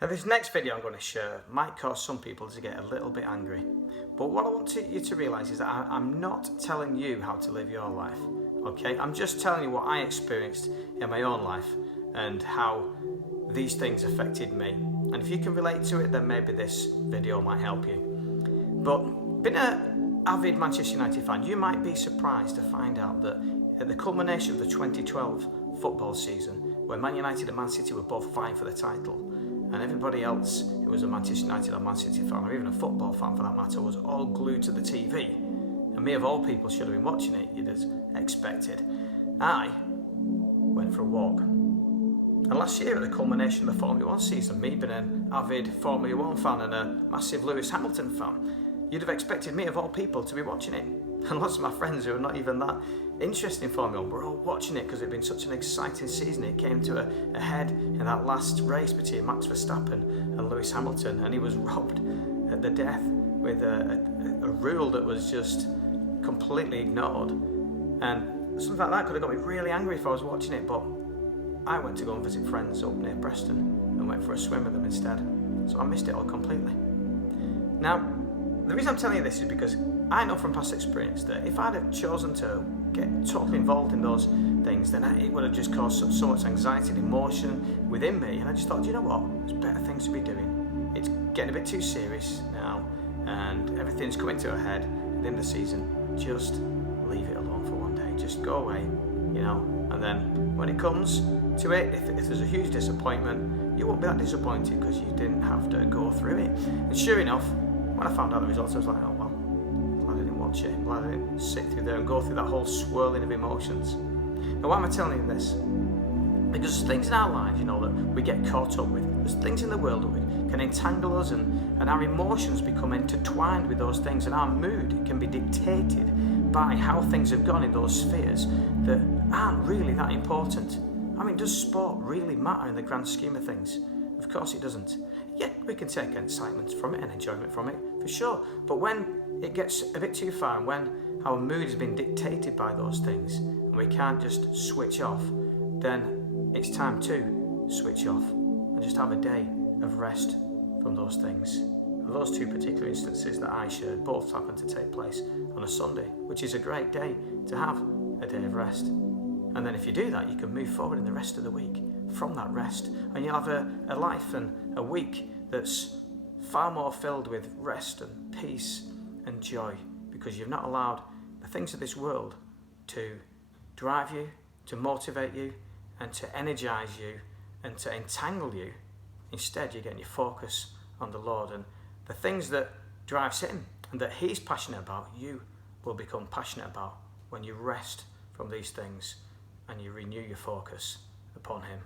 Now, this next video I'm going to share might cause some people to get a little bit angry, but what I want you to realise is that I'm not telling you how to live your life, okay? I'm just telling you what I experienced in my own life and how these things affected me. And if you can relate to it, then maybe this video might help you. But being an avid Manchester United fan, you might be surprised to find out that at the culmination of the 2012 football season, when Man United and Man City were both vying for the title, and everybody else who was a Manchester United or Man City fan, or even a football fan for that matter, was all glued to the TV, and me of all people should have been watching it, you'd have expected, I went for a walk. And last year at the culmination of the Formula 1 season, me being an avid Formula 1 fan and a massive Lewis Hamilton fan, you'd have expected me of all people to be watching it. And lots of my friends who are not even that interested in Formula 1 were all watching it because it had been such an exciting season. It came to a head in that last race between Max Verstappen and Lewis Hamilton, and he was robbed at the death with a rule that was just completely ignored. And something like that could have got me really angry if I was watching it, but I went to go and visit friends up near Preston and went for a swim with them instead. So I missed it all completely. Now, the reason I'm telling you this is because I know from past experience that if I'd have chosen to get totally involved in those things, then it would have just caused so much anxiety and emotion within me. And I just thought, you know what, there's better things to be doing. It's getting a bit too serious now, and everything's coming to a head at the end of the season. Just leave it alone for one day. Just go away, you know. And then when it comes to it, if there's a huge disappointment, you won't be that disappointed because you didn't have to go through it. And sure enough, when I found out the results, I was like, oh well, glad I didn't watch it. Glad I didn't sit through there and go through that whole swirling of emotions. Now, why am I telling you this? Because there's things in our lives, you know, that we get caught up with. There's things in the world that can entangle us, and our emotions become intertwined with those things, and our mood can be dictated by how things have gone in those spheres that aren't really that important. I mean, does sport really matter in the grand scheme of things? Of course it doesn't. Yet we can take excitement from it and enjoyment from it, for sure. But when it gets a bit too far, and when our mood has been dictated by those things, and we can't just switch off, then it's time to switch off and just have a day of rest from those things. And those two particular instances that I shared both happened to take place on a Sunday, which is a great day to have a day of rest. And then if you do that, you can move forward in the rest of the week from that rest, and you'll have a life and a week that's far more filled with rest and peace and joy, because you've not allowed the things of this world to drive you, to motivate you, and to energize you, and to entangle you. Instead, you're getting your focus on the Lord, and the things that drives him and that he's passionate about, you will become passionate about when you rest from these things and you renew your focus upon him.